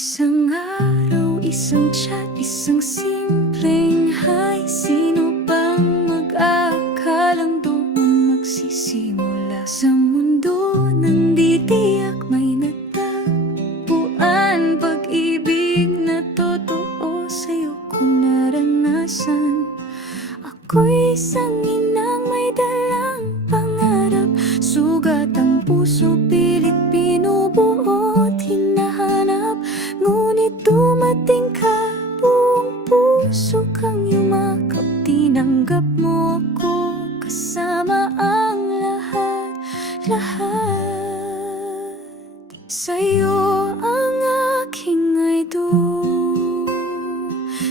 Isang araw, isang chat, isang simpleng hi. Sino bang mag-aakalang doon magsisimula sa mundo ng di tiyak may natagpuan? Pag-ibig na totoo sa'yo ko naranasan. Ako'y isang inang may dalang pangarap, sugat ang puso, pilit binubuo at hinahanap. Ngunit dumating ka, buong puso kang yumakap. Tinanggap mo ako kasama ang lahat. Sa'yo ang aking idol,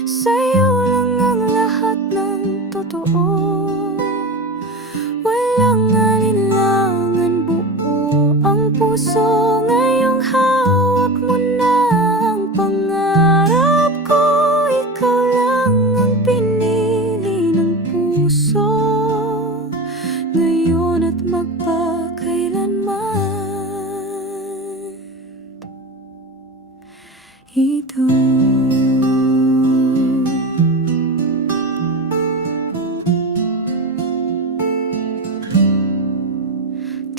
sa'yo lang ang lahat ng totoo. Walang alinlangan, buo ang puso. Ngayong hawak mo na ang pangarap ko. Ikaw lang ang pinili ng puso, ngayon at magpakailanman. Ito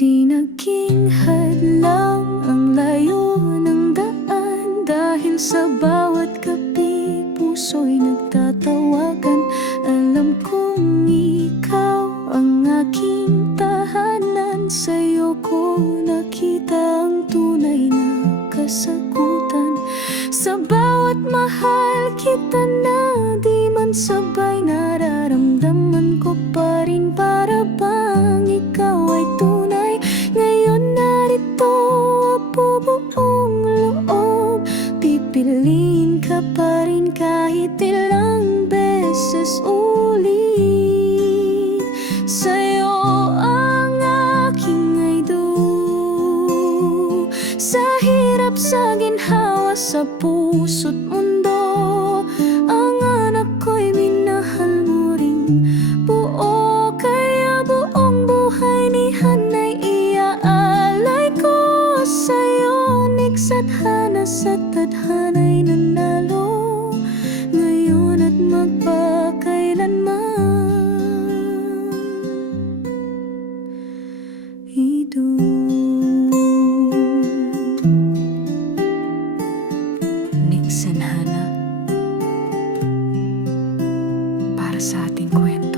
di naging hadlang ang layo ng daan, dahil sa bawat gabi puso'y nagtatawagan. Alam kong ikaw ang aking tahanan, sa'yo ko nakita ang tunay na kasagutan. Sa bawat mahal kita na di man sabay, nararamdaman ko pa rin para bang ikaw ay tunay. Ngayon narito buong loob, pipiliin ka pa rin kahit ilang beses ulit. Sa'yo ang aking idol, sa hirap, sa ginhawa, sa puso't mundo. Ang anak ko'y minahal mo rin buo, kaya buong buhay ni Hanay iaalay ko sa'yo. Nagsadhana sa tadhana'y nanalo, ngayon at magpakailanman. Nagsanhana para sa ating kwento.